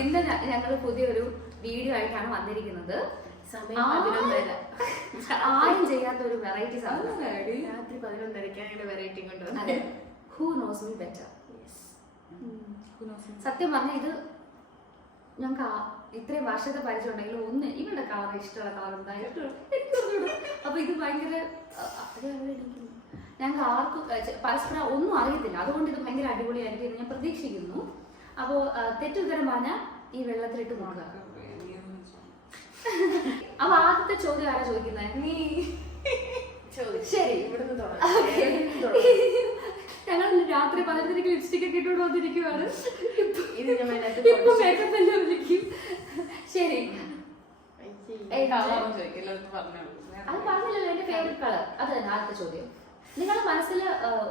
ഇന്ന് ഞങ്ങൾ പുതിയൊരു വീഡിയോ ആയിട്ടാണ് വന്നിരിക്കുന്നത്. ആരും ചെയ്യാത്ത ഒരു വെറൈറ്റി സാധനം രാത്രി 11:30 വെറൈറ്റി കൊണ്ടുവന്നത്. Who knows me better. സത്യം പറഞ്ഞാൽ ഇത് ഞങ്ങൾക്ക് ഇത്രയും വർഷത്തെ പരിചയം ഉണ്ടെങ്കിൽ ഒന്ന് ഇവരുടെ കളർ ഇഷ്ടമുള്ള കളർ എന്തായിട്ട് അപ്പൊ ഇത് ഭയങ്കര ഞങ്ങൾക്ക് ആർക്കും പരസ്പരം ഒന്നും അറിയത്തില്ല. അതുകൊണ്ട് ഇത് ഭയങ്കര അടിപൊളിയായിരിക്കും എന്ന് ഞാൻ പ്രതീക്ഷിക്കുന്നു. അപ്പോ തെറ്റുത്തരം പറഞ്ഞാൽ ഈ വെള്ളത്തിലിട്ട് നോക്കുക. അപ്പൊ ആദ്യത്തെ ചോദ്യം ആരാ ചോദിക്കുന്നത്? നീ ശരി, ഇവിടുന്ന് ഞങ്ങൾ രാത്രി 11:30 ലിപ്സ്റ്റിക് ഒക്കെ ഇട്ടുകൊണ്ട് വന്നിരിക്കുവാണ്. ഇപ്പൊ മേക്കപ്പ് എല്ലാം വിളിക്കും. ശരി, അത് പറഞ്ഞില്ലല്ലോ എന്റെ ഫേവറേറ്റ് കളർ. അത് തന്നെ ആദ്യത്തെ ചോദ്യം. നിങ്ങളുടെ മനസ്സിൽ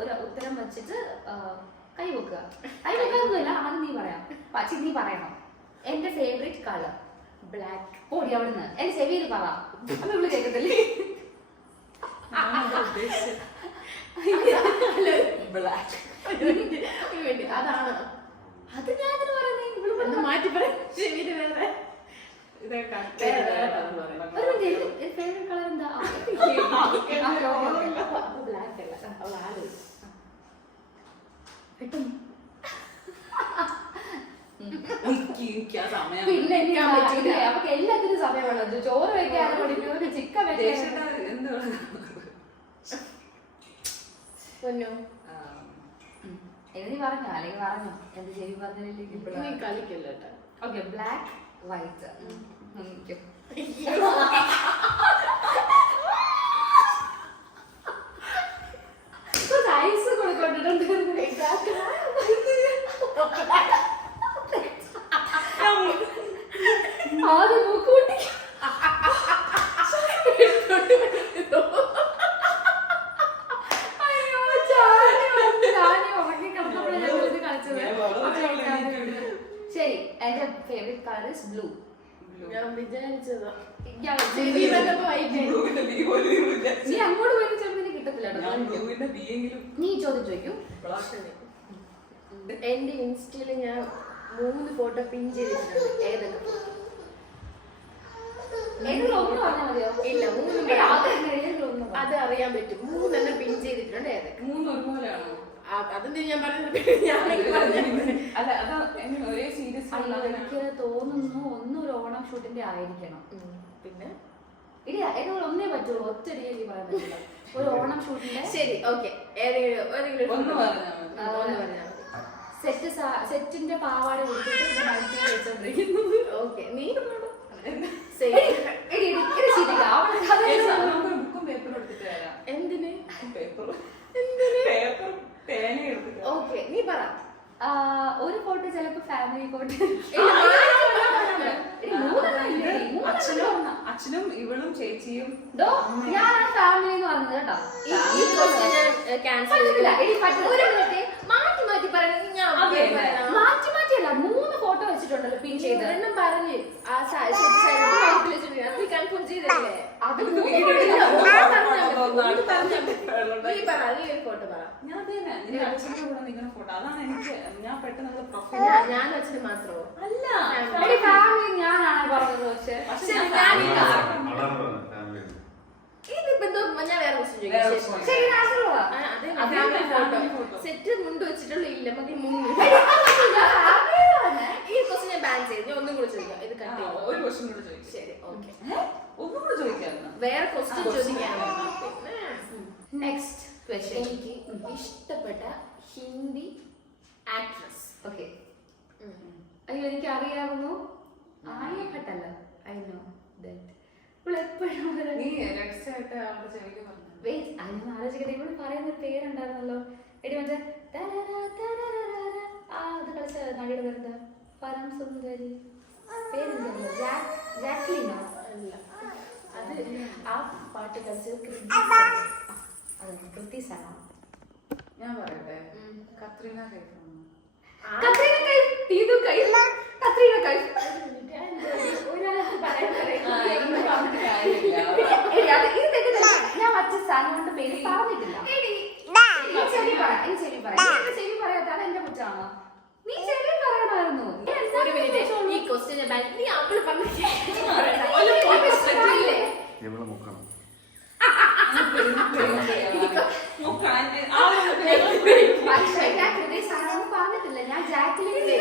ഒരു ഉത്തരം വെച്ചിട്ട് കൈ വെക്കുക. കൈ വെക്കാനൊന്നുമില്ല, ആദ്യം നീ പറയാം. പക്ഷെ നീ പറയണം എന്റെ ഫേവറേറ്റ് കളർ ബ്ലാക്ക്. ഓടി അവിടുന്ന് എന്റെ ചെവിയിൽ പറ. അപ്പൊ ഇവിടെ കേൾക്കത്തില്ലേ? അതാണ്. അത് ഞാൻ പറയുന്നത് മാറ്റി പറയാം. ഫേവറേറ്റ് കളർ എന്താ? ബ്ലാക്ക് അല്ല, പെട്ടെന്ന് പിന്നെ അപ്പൊ എല്ലാത്തിനും സമയമുള്ളത്. ചോറ് വെക്കാൻ പഠിക്കും, ചിക്കൻ വെക്കാൻ. നീ പറഞ്ഞോ അല്ലെങ്കിൽ പറഞ്ഞോ? എന്ത് ചെവി പറഞ്ഞില്ലെങ്കിൽ കളിക്കല്ലോ. Okay, black white. ഐസ് കൊടുക്കൊണ്ടിട്ടുണ്ട്. ആദ്യം മൂക്കൂട്ടി ശരി. എന്റെ ഫേവറേറ്റ് കളർ ഇസ് ബ്ലൂ. ഞാൻ വിചാരിച്ചതാ നീ അങ്ങോട്ട് പോയി ചെറുതിന് കിട്ടത്തില്ല. നീ ചോദ്യം ചോദിക്കൂ. എന്റെ ഇൻസ്റ്റയില് ഞാൻ 3 ഫോട്ടോ പിൻ ചെയ്തിട്ടുണ്ട്. ഏതൊക്കെ? ഇല്ല, 3 അത് അറിയാൻ പറ്റും. 3 പിൻ ചെയ്തിട്ടുണ്ട്. ഏതൊക്കെ? 3 ഒരുപോലെയാണോ? അതെന്താ ഞാൻ പറഞ്ഞത്? എനിക്ക് തോന്നുന്നു ഒന്നൊരു ഓണം ഷൂട്ടിന്റെ ആയിരിക്കണം. പിന്നെ ഇല്ല, എന്നോട് ഒന്നേ പറ്റുള്ളൂ. ഒറ്റയടിക്ക് പറയാൻ പറ്റില്ല. ഒരു ഓണം ഷൂട്ടിന്റെ. ശരി, ഓക്കെ. ഏതെങ്കിലും ഒന്ന് പറഞ്ഞാൽ സെറ്റിന്റെ പാവാട കൊടുത്തിട്ട്. ഓക്കെ, നീ ബുക്കും പേപ്പറും എടുത്തിട്ട് വരാം. എന്തിന്? പേപ്പറും ഓക്കെ, നീ പറ. ഒരു ഫോട്ടോ ചിലപ്പോ ഫാമിലി ഫോട്ടോ. അച്ഛനും ഇവളും ചേച്ചിയും. ഞാനാണ് ഫാമിലി എന്ന് പറഞ്ഞത് കേട്ടോ. മാറ്റി മാറ്റിയല്ല, 3 ഫോട്ടോ വെച്ചിട്ടുണ്ടല്ലോ പിൻ ചെയ്ത്. എണ്ണം പറഞ്ഞ് കൺഫേം ചെയ്തല്ലേ? അത് ഫോട്ടോ പറ. അതാണ് എനിക്ക്. ഞാൻ പെട്ടെന്ന് ഞാൻ വെച്ചിട്ട് മാത്രമോ? അല്ല, ഫാമിലി ഞാനാണ് പറഞ്ഞത്. പക്ഷെ ഞാൻ വേറെ സെറ്റ് മുണ്ട് വെച്ചിട്ടുള്ള ഇല്ല. നമുക്ക് ഈ ക്വസ്റ്റ്യൻ ഞാൻ ബാൻ ചെയ്തു. ഒന്നും കൂടെ ചോദിക്കാം. ഇത് കട്ട് ചെയ്യാം. ഒരു ക്വസ്റ്റ്യൻ കൂടെ ചോദിക്കാം. ശരി, ഓക്കെ. ഒന്നും കൂടെ ചോദിക്കാം. വേറെ ക്വസ്റ്റ്യൻ ചോദിക്കാം. Next question. എനിക്ക് ഇഷ്ടപ്പെട്ട ഹിന്ദി ആക്ട്രസ്. ഓക്കെ. അയ്യോ, എനിക്ക് അറിയാവുന്നു. ആലിയ ഭട്ടല്ല. I know that. നീ രഹസ്യമായിട്ട് അവളുടെ ചെവിക്ക് പറഞ്ഞു. അതിന് ആലോചിക്കട്ടെ. ഇവിടെ പറയുന്ന ഒരു പേരുണ്ടായിരുന്നല്ലോ. എടി മറ്റേ അത് കളിച്ച നടിയുടെ പേരെന്താ? പരം സുന്ദരി പേരെന്തല്ലോ? ജാക്ലിനോ? അല്ല, അത് ആ പാട്ട് കളിച്ചത് അതെ, കൃതി സനോ. ഞാൻ പറയട്ടെ, കത്രീന കൈഫ്. കത്രീന കൈഫ്. ഇത് കൈഫ്. കത്രീന കൈഫ്. ഞാൻ മറ്റ സാധനം പേര് പറഞ്ഞിട്ടില്ല. ചെവി പറയാം. പറയാത്ത എന്റെ കുറ്റാണോ? നീ ചെവി പറയണമായിരുന്നു. ഒരു മിനിറ്റ്, ഈ നീ അവള് പറഞ്ഞില്ലേ ഇവിടെ മുക്കണം. പറഞ്ഞിട്ടില്ല ഞാൻ ജാക്കിലേക്ക്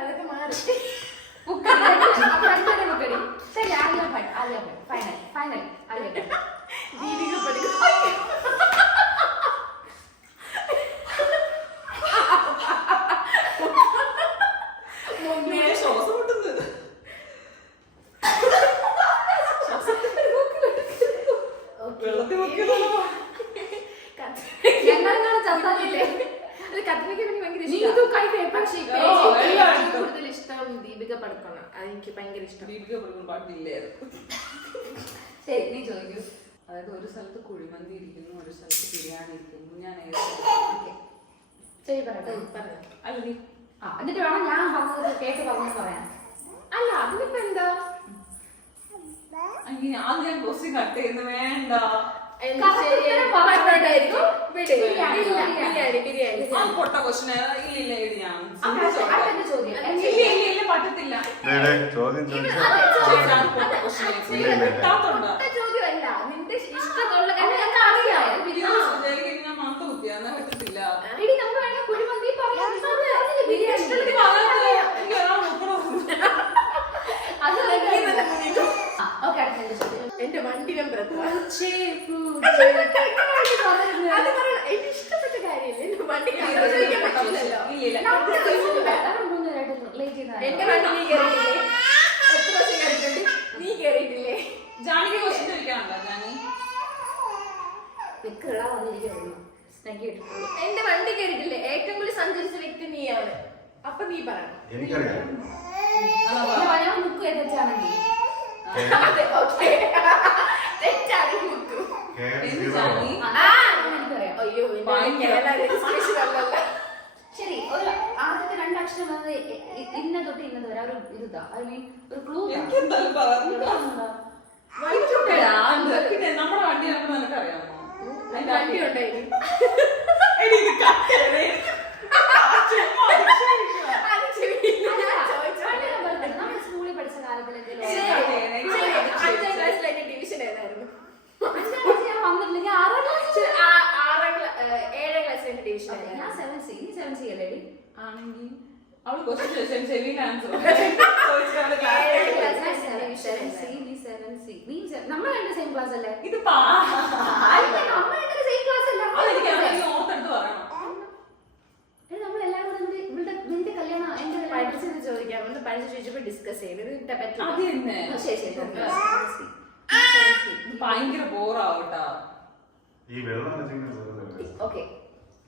അതൊക്കെ മാറി ശരി ആലിയ ഭട്ട് ഫൈനൽ ഫൈനൽ ആലിയ ഭട്ട് ദീപിക പടുക്കോൺ ശ്വാസം മുട്ടുന്നത് വെള്ളത്തിൽ ഞങ്ങളെങ്ങാനും ചത്താലില്ലേ കത്രിക എനിക്ക് ഭയങ്കര നീ ഇഷ്ടം ഇത് കൈ കേട്ടോ? പക്ഷേ ഓ, എല്ലാവരും. കൂടുതൽ ഇഷ്ടം ദീപിക പടുക്കോണ അതെനിക്ക് ഭയങ്കര ഇഷ്ടം ദീപിക പടുക്കോൺ പാട്ടില്ലായിരുന്നു. ശരി നീ ചോദിക്കൂ. അതായത് ഒരു സ്ഥലത്ത് കുഴിമന്തി ഇരിക്കുന്നു, ഒരു സ്ഥലത്ത് ബിരിയാണി ഇരിക്കുന്നു. ഞാൻ ശരി പറയട്ടെ പറഞ്ഞു അല്ല നീ എന്നിട്ട് വേണം ഞാൻ പറഞ്ഞത് കേട്ട് പറഞ്ഞത് പറയാൻ. അല്ല അതിനിപ്പോ എന്താ അത് ഞാൻ ക്വസ്റ്റ്യൻ കട്ട് ചെയ്യുന്നു വേണ്ട. ബിരിയാണി ആ പൊട്ട ക്വസ്റ്റ്യൻ ഇല്ല ഞാൻ അടുത്ത ചോദ്യം ഇല്ല പറ്റത്തില്ല. ചോദ്യം ചോദിച്ചാ പൊട്ട ക്വസ്റ്റ്യൻ കിട്ടാത്തുണ്ടോ? ചോദ്യമല്ല നിന്റെ ഇഷ്ടമുള്ള ഞാൻ മാത്രം കുത്തിയാ പറ്റത്തില്ല. എടി നമുക്ക് വേണമെങ്കിൽ കുഴിമന്തി പറയാം. ഓക്കെ അടുത്ത ചോദ്യം. എന്റെ വണ്ടി നമ്പർ എത്ര അത് അത് പറയണം എനിക്ക് ഇഷ്ടപ്പെട്ട കാര്യമില്ല എന്റെ വണ്ടി നമ്പർ ചോദിക്കാൻ പറ്റില്ലല്ലോ എന്റെ വണ്ടി നീ കയറിയിട്ടില്ലേ എത്ര വർഷം കയറിയിട്ടുണ്ട് നീ കയറിയിട്ടില്ലേ ജാനിക്ക് ക്വസ്റ്റ്യൻ ചോദിക്കാനുണ്ടോ? ജാനി എന്റെ വണ്ടി കയറിയിട്ടില്ലേ ഏറ്റവും കൂടുതൽ സഞ്ചരിച്ച വ്യക്തി നീയാണ് അപ്പൊ നീ പറയണം എനിക്കറിയാം. അതെ ഓക്കെ തെറ്റാണ് മുക്കു എന്ത് ജാനി? അയ്യോ കേരള രജിസ്ട്രേഷൻ അല്ലല്ലോ ശരി ഒരു ആദ്യത്തെ രണ്ടക്ഷരം വന്നത് ഇന്ന തൊട്ട് ഇന്നത് വരെ ഒരു ഇതാ ഐ മീൻ ഒരു ക്ലൂ എനിക്ക് എന്തായാലും പറയാം. പിന്നെ നമ്മുടെ വണ്ടി നമുക്ക് നിനക്കറിയാമോ? വണ്ടി ഉണ്ടായിരുന്നു നമ്മൾ സ്കൂളിൽ പഠിച്ച കാലത്തിലൊക്കെ ഡിവിഷൻ ഏതായിരുന്നു ഞാൻ വന്നിട്ടില്ല. ഞാൻ 6ാം ക്ലാസ് 7ാം ക്ലാസ്സിലെ ഡിവിഷൻ ഞാൻ 7C. നീ 7C അല്ലേ? ആണെങ്കിൽ അവള് ക്വസ്റ്റ്യൻ ചോദിച്ചാൽ ചെവിയിൽ ആൻസർ നമ്മൾ രണ്ട് സെയിം ക്ലാസ് അല്ലേ? ഇത് നമ്മൾ രണ്ട് സെയിം ക്ലാസ് അല്ല. ഓർത്തെടുത്ത് പറയണം. നമ്മളെല്ലാരും കൂടെ നിന്റെ കല്യാണം എന്റെ പഠിച്ചത് ചോദിക്കാം ഒന്ന് പഠിച്ച് ചോദിച്ചപ്പോ ഡിസ്കസ് ചെയ്ത് പറ്റില്ല അത് തന്നെ ശരി ശരി ഇത് ഭയങ്കര ബോറാവട്ടാ. ഈ വെള്ളം വെച്ചിങ്ങനെ ഓക്കെ.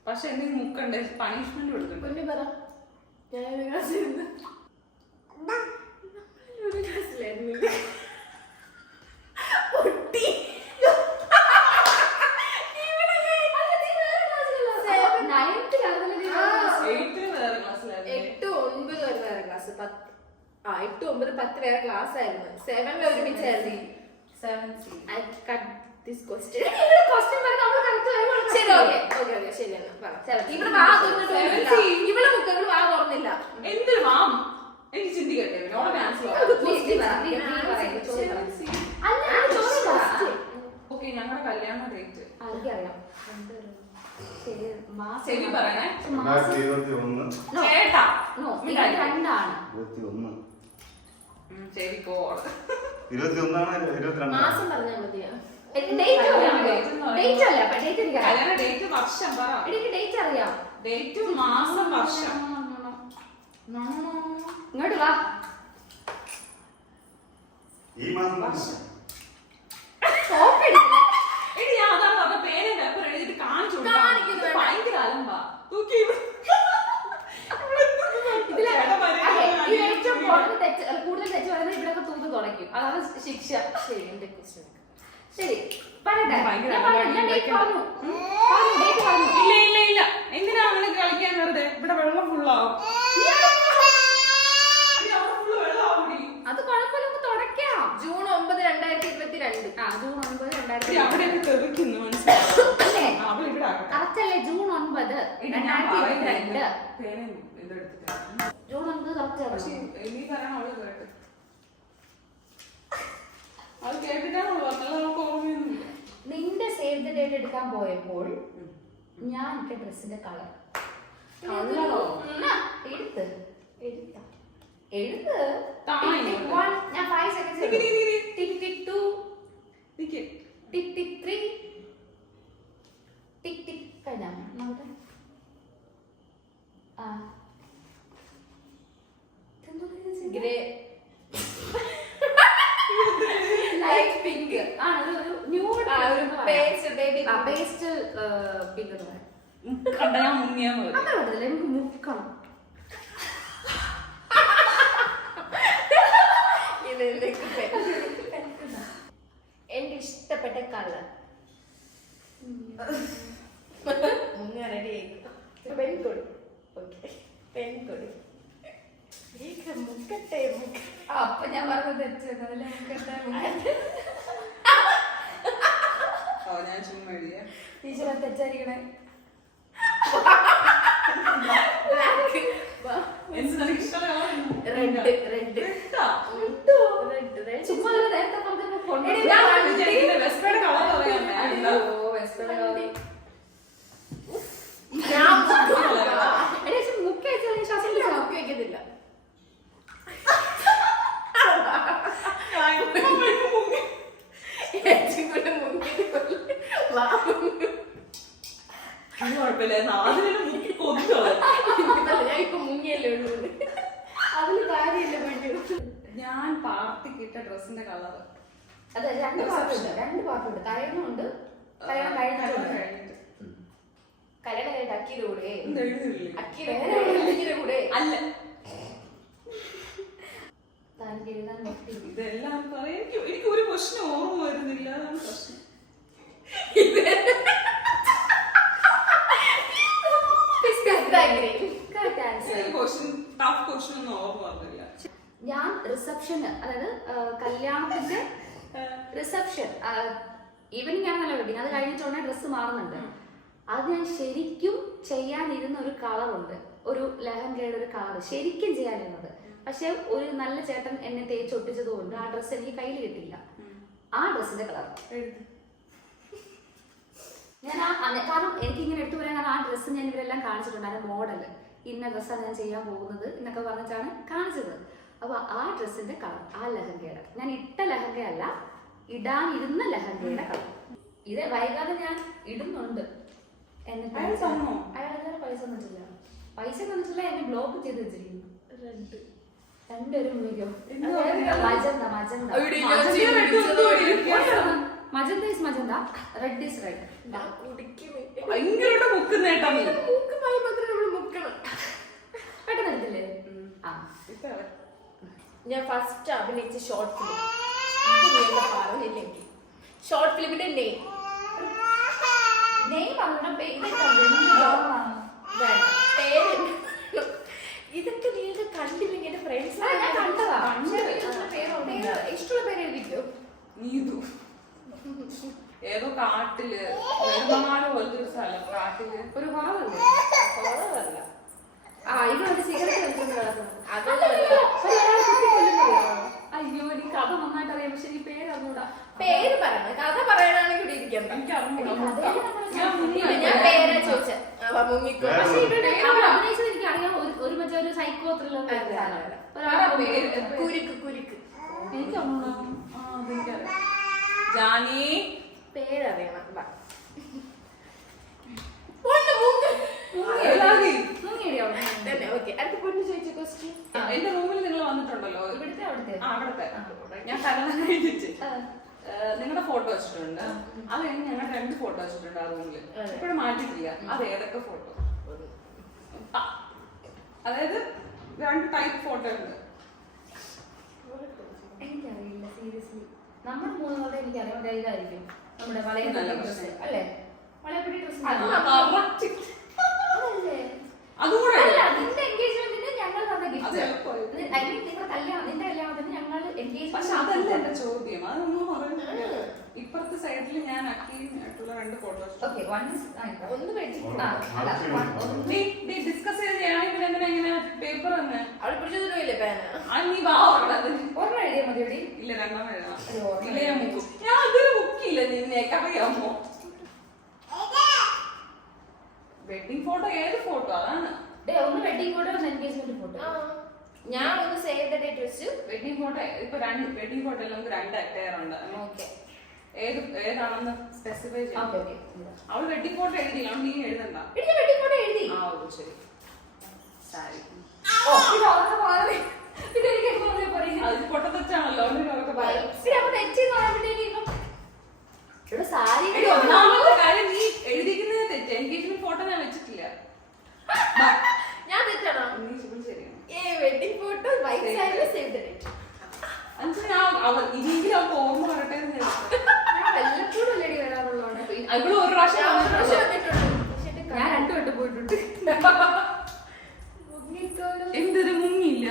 പക്ഷെ എന്തെങ്കിലും മുക്കണ്ടേ പണിഷ്മെന്റ് കൊടുക്കണ്ടേ? കുഞ്ഞു പറ ഞാൻ ഒരു ക്ലാസ്സിലായിരുന്നു ഒരു ക്ലാസ്സിലായിരുന്നു പൊട്ടി 8, 9 വരെ വേറെ ക്ലാസ് 8, 9, 10 വേറെ ക്ലാസ് ആയിരുന്നു 7 ഒരുമിച്ചായിരുന്നു എന്തൊരു മാം എനിക്ക് ചിന്തിക്കട്ടെ ഓക്കെ ഞങ്ങളുടെ കല്യാണ ഡേറ്റ് ശരി പറയണേ ചേട്ടാ രണ്ടാണ്. 21. ശരി പോ 21 22 മാസം പറഞ്ഞാൽ മതിയാ ഡേറ്റ് അല്ല ഡേറ്റ് എനിക്കറിയാം. കല്യാണ ഡേറ്റ് വർഷം പറ. എനിക്ക് ഡേറ്റ് അറിയാം. ഡേറ്റ് മാസം വർഷം ഇങ്ങോട്ട് വാ. ഈ മാസം എടി ഞാൻ അതാണ് പറഞ്ഞ പേര് പേപ്പർ എഴുതിട്ട് കാണിച്ചു ഭയങ്കര അലമ്പാ തൂക്കി ഏറ്റവും കൂടുതൽ തെറ്റ് പറയുന്നത് ഇവിടെയൊക്കെ തൂത്ത് തുടയ്ക്കും. അതാണ് ശിക്ഷ. ശരി എന്റെ ക്വസ്റ്റ്യൻ ശരി പറയട്ടെ. ഇല്ല എന്തിനാ അങ്ങനെ കളിക്കാൻ വെറുതെ ഇവിടെ വെള്ളം ഫുള്ളാവും അത് കുഴപ്പമില്ല, തുടയ്ക്കാം. ജൂൺ 9, 2022 ജൂൺ 9, അവിടെയൊക്കെ തെറിക്കുന്നു മനസ്സിലായി കറക്റ്റ് അല്ലേ? ജൂൺ 9, 2022. ജൂൺ 9 കറക്റ്റ് പക്ഷെ ആണ്. നീ പറയണം അവള് കേട്ട്. അത് കേട്ടിട്ടാണോ പറഞ്ഞത്? നമുക്ക് ഓർമ്മയൊന്നുമില്ല. നിന്റെ സേവ് ദ ഡേറ്റ് എടുക്കാൻ പോയപ്പോൾ ഞാൻ ഇട്ട ഡ്രസ്സിന്റെ കളർ കളറോ? എടുത്ത് എടുത്താ എഴുത്ത് താഴെ ടിക് ടിക് 1 ഞാൻ 5 സെക്കൻഡ്സ് ടിക് ടിക് 2 നിക്ക്. ടിക് ടിക് 3 ടിക് ടിക് കഴിഞ്ഞാ നോക്കട്ടെ. ആ ഗ്രേ ലൈറ്റ് പിങ്ക് ആ ഒരു nude paste baby paste pink എന്ന് പറയാം. കണ്ടാ ഞാൻ മുങ്ങിയാ മതി. അങ്ങനെ പറ്റത്തില്ല, എനിക്ക് മുക്കണം. എന്റെ ഇഷ്ടപ്പെട്ട കളർ റെഡി പെൺകൊടി. ഓക്കെ പെൺകൊടി മുക്കട്ടെ അപ്പൊ ഞാൻ പറഞ്ഞത് തെറ്റല്ലേ? ഓ, ഞാൻ ചുമ്മാ എഴുതിയ. ടീച്ചറെ തെറ്റായിരിക്കണേ. എന്ത് നിനക്ക് ഇഷ്ടമുള്ള കളർ? റെഡ് ഇഷ്ടാ? ചുമ്മാ ഒരു നേരത്തെ പറഞ്ഞപ്പോ കൊണ്ടുവന്നു. ഞാൻ വിചാരിക്കുന്നത് വെസ്പയുടെ കളർ പറയാൻ. ഓ, വെസ്റ്റേൺ കളർ. ഞാൻ എടീ, പക്ഷെ മുക്കി വെച്ചാൽ ശ്വാസം കിട്ടുമോ? നോക്കി വെക്കത്തില്ല. ഞാൻ ഇപ്പൊ മുങ്ങിയല്ലേ ഉള്ളൂ. അതിന് കാര്യമില്ല പെണ്ണു. ഞാൻ പാർട്ടിക്ക് ഇട്ട ഡ്രസ്സിന്റെ കളർ അതെ, രണ്ട് പാർട്ടുണ്ട്. കല്യാണമുണ്ട്, കല്യാണം കഴിഞ്ഞിട്ടുണ്ട്. കല്യാണം കഴിഞ്ഞിട്ട് അക്കിയുടെ കൂടെ അക്കിയുടെ കൂടെ അല്ല. താനിക്ക് എഴുതാൻ നോക്കി. ഇതെല്ലാം പറയാം. എനിക്ക് ഒരു പ്രശ്നം ഓർമ്മ വരുന്നില്ല, അതാണ് പ്രശ്നം. ടഫ് ക്വസ്റ്റ്യൻ ഒന്നും ഓർമ്മ വന്നില്ല. ഞാൻ റിസപ്ഷന്, അതായത് കല്യാണത്തിന്റെ റിസപ്ഷൻ, ഈവനിങ് ആണല്ലോ വെഡിങ്, അത് കഴിഞ്ഞിട്ടുടനെ ഡ്രസ്സ് മാറുന്നുണ്ട്. അത് ഞാൻ ശരിക്കും ചെയ്യാനിരുന്ന ഒരു കളറുണ്ട്, ഒരു ലെഹങ്കയുടെ ഒരു കളർ ശരിക്കും ചെയ്യാനിരുന്നത്. പക്ഷെ ഒരു നല്ല ചേട്ടൻ എന്നെ തേച്ചൊട്ടിച്ചത് കൊണ്ട് ആ ഡ്രസ്സ് എനിക്ക് കയ്യിൽ കിട്ടിയില്ല. ആ ഡ്രസ്സിന്റെ കളർ ഞാൻ കാരണം എനിക്ക് ഇങ്ങനെ എടുത്തു പറയാൻ, കാരണം ആ ഡ്രസ്സ് ഞാൻ ഇവരെല്ലാം കാണിച്ചിട്ടുണ്ട്. അതിന്റെ മോഡല് ഇന്ന ഡ്രസ്സാണ് ഞാൻ ചെയ്യാൻ പോകുന്നത് എന്നൊക്കെ പറഞ്ഞിട്ടാണ് കാണിച്ചത്. അപ്പൊ ആ ഡ്രസ്സിന്റെ കളർ, ആ ലെഹങ്കയുടെ, ഞാൻ ഇട്ട ലെഹങ്കയല്ല, ഇടാനിരുന്ന ലെഹങ്കയുടെ കളർ. ഇത് വൈകാതെ ഞാൻ ഇടുന്നുണ്ട്. അയാൾ പൈസ തന്നിട്ടില്ല, എന്നെ ബ്ലോക്ക് ചെയ്ത് വെച്ചിരിക്കുന്നു. രണ്ടുപേരും വിളിക്കോ? Magenta is magenta, red is red. ഭയങ്കരമായിട്ട് മുക്കുന്നേട്ടാ നീ. പെട്ടെന്ന് എടുത്തില്ലേ? ആ, ഞാൻ ഫസ്റ്റ് അഭിനയിച്ച ഷോർട്ട് ഫിലിം പറഞ്ഞില്ലെങ്കിൽ ഷോർട്ട് ഫിലിമിന്റെ നെയിം ഇതൊക്കെ നീ കണ്ടില്ലെങ്കിൽ എന്റെ ഫ്രണ്ട്സ് ഇഷ്ടമുള്ള പേര് എഴുതിക്കോ. നീതു ഏതോ കാട്ടില് നെടുമങ്ങാട് പോലത്തെ ഒരു സ്ഥലം, കാട്ടില് ഒരു ഹൊററല്ലേ? കുറവല്ല. ആ, ഇത് ഒരു സിഗരറ്റ് വലിച്ചോണ്ട് കിടക്കുന്നു. അയ്യോ, എനിക്ക് കഥ നന്നായിട്ട് അറിയാം, പക്ഷെ എനിക്ക് പേര് അറിഞ്ഞൂടാ. പേര് പറയണം, കഥ പറയാനാണെങ്കിൽ ഇവിടെ ഇരിക്കണ്ട. എനിക്ക് അറിഞ്ഞൂടാ. ഞാൻ പേരാ ചോദിച്ചത്. മുങ്ങിക്കോ. പക്ഷെ ഇവിടെ അഭിനയിച്ചത് എനിക്ക് അറിയാം. ഒരു മറ്റേ ഒരു സൈക്കോ ത്രില്ലർ കുരുക്ക് എനിക്ക് അറിഞ്ഞൂടാ. ആ, അതെനിക്കറിയാം. ജാനി പേരറിയണം. അടുത്ത പൊന്നു ചോദിച്ച ക്വസ്റ്റ്യൻ. എന്റെ റൂമിൽ നിങ്ങൾ വന്നിട്ടുണ്ടല്ലോ, ഇവിടുത്തെ അവിടുത്തെ അവിടത്തെ ഞാൻ കല്യാണം കഴിഞ്ഞിട്ട് നിങ്ങളുടെ ഫോട്ടോ വെച്ചിട്ടുണ്ട്. അത് കഴിഞ്ഞ് ഞങ്ങൾ 2 ഫോട്ടോ വെച്ചിട്ടുണ്ട് ആ റൂമിൽ. ഇപ്പോഴും മാറ്റിട്ടില്ല. അത് ഏതൊക്കെ ഫോട്ടോ? അതായത് 2 ടൈപ്പ് ഫോട്ടോ ഉണ്ട്. എനിക്കറിയില്ല, സീരിയസ്ലി. നമ്മൾ മൂന്നുകളുടെ എനിക്കറിയാം. ഇതായിരിക്കും നമ്മുടെ വളയപ്പെട്ടി ഡ്രസ് അല്ലേ? വളയപ്പെട്ടി ഡ്രസ് അതുകൂടെ നിന്റെ എൻഗേജ്മെന്റിന് ഞങ്ങൾ തന്ന ഗിഫ്റ്റ്. നിങ്ങളുടെ കല്യാണം, നിന്റെ കല്യാണത്തിന് ഞങ്ങൾ പക്ഷെ അതല്ല എന്റെ ചോദ്യം. അതൊന്നും പറയുന്നില്ല. ഇപ്പുറത്തെ സൈഡിൽ ഞാൻ അക്കിയിട്ടുള്ള 2 ഫോട്ടോസ് ഒന്ന് ഡിസ്കസ് ചെയ്ത് ചെയ്യണമെങ്കിൽ എന്തിനാ ഇങ്ങനെ പേപ്പർ തന്നെ. അവളെ പിടിച്ചതില്ലേ പേന? നീ വാ അവിടെ. ഒരെണ്ണം എഴുതിയാൽ മതി എടി. ഇല്ല, രണ്ടാമത് എഴുതണം. അയ്യോ, ഇല്ല, ഞാൻ മുക്കും. ഞാൻ അതൊരു മുക്കില്ല നിന്നെ, അറിയാമോ? വെഡിങ് ഫോട്ടോ ഏത് ഫോട്ടോ? അതാണ് ഒന്ന് വെഡിങ് ഫോട്ടോ, ഒന്ന് എൻഗേജ്മെന്റ് ഫോട്ടോ. ഞാൻ ഒന്ന് സേവ് ദ ഡേറ്റ് വെച്ചു. വെഡിങ് ഫോട്ടോ ഇപ്പൊ വെഡിങ് ഫോട്ടോയിൽ നമുക്ക് 2 അറ്റയർ ഉണ്ട്. ഓക്കെ, ഏതാണെന്ന് സ്പെസിഫൈ ചെയ്യാം. അവള് വെഡിങ് ഫോട്ടോ എഴുതിയില്ല, നീ എഴുതണ്ട. വെഡിങ് ഫോട്ടോ എഴുതി. ആ, ഓ ശരി. സാരി അത് പൊട്ടത്തെച്ചാണല്ലോ. ഒന്നാമത്തെ കാര്യം നീ എഴുതിക്കുന്നത് തെറ്റ്. എൻഗേജ്മെന്റ് ഫോട്ടോ ഞാൻ വെച്ചിട്ടില്ല. ഞാൻ തെറ്റാണോ? നീ ശരിയാണ്. വെഡിങ് ഫോട്ടോ വൈറ്റ് സൈഡിൽ സേവ് ദ ഡേറ്റ്. ഇനിയെങ്കിലും അവർക്ക് ഓർമ്മ വരട്ടെ എന്ന് വല്ലപ്പോഴും അല്ലേടി വരാറുള്ളതാണ്. അവള് ഒരു പ്രാവശ്യം ഞാൻ 2 വട്ടം പോയിട്ടുണ്ട്. എന്തൊരു മുങ്ങിയില്ല.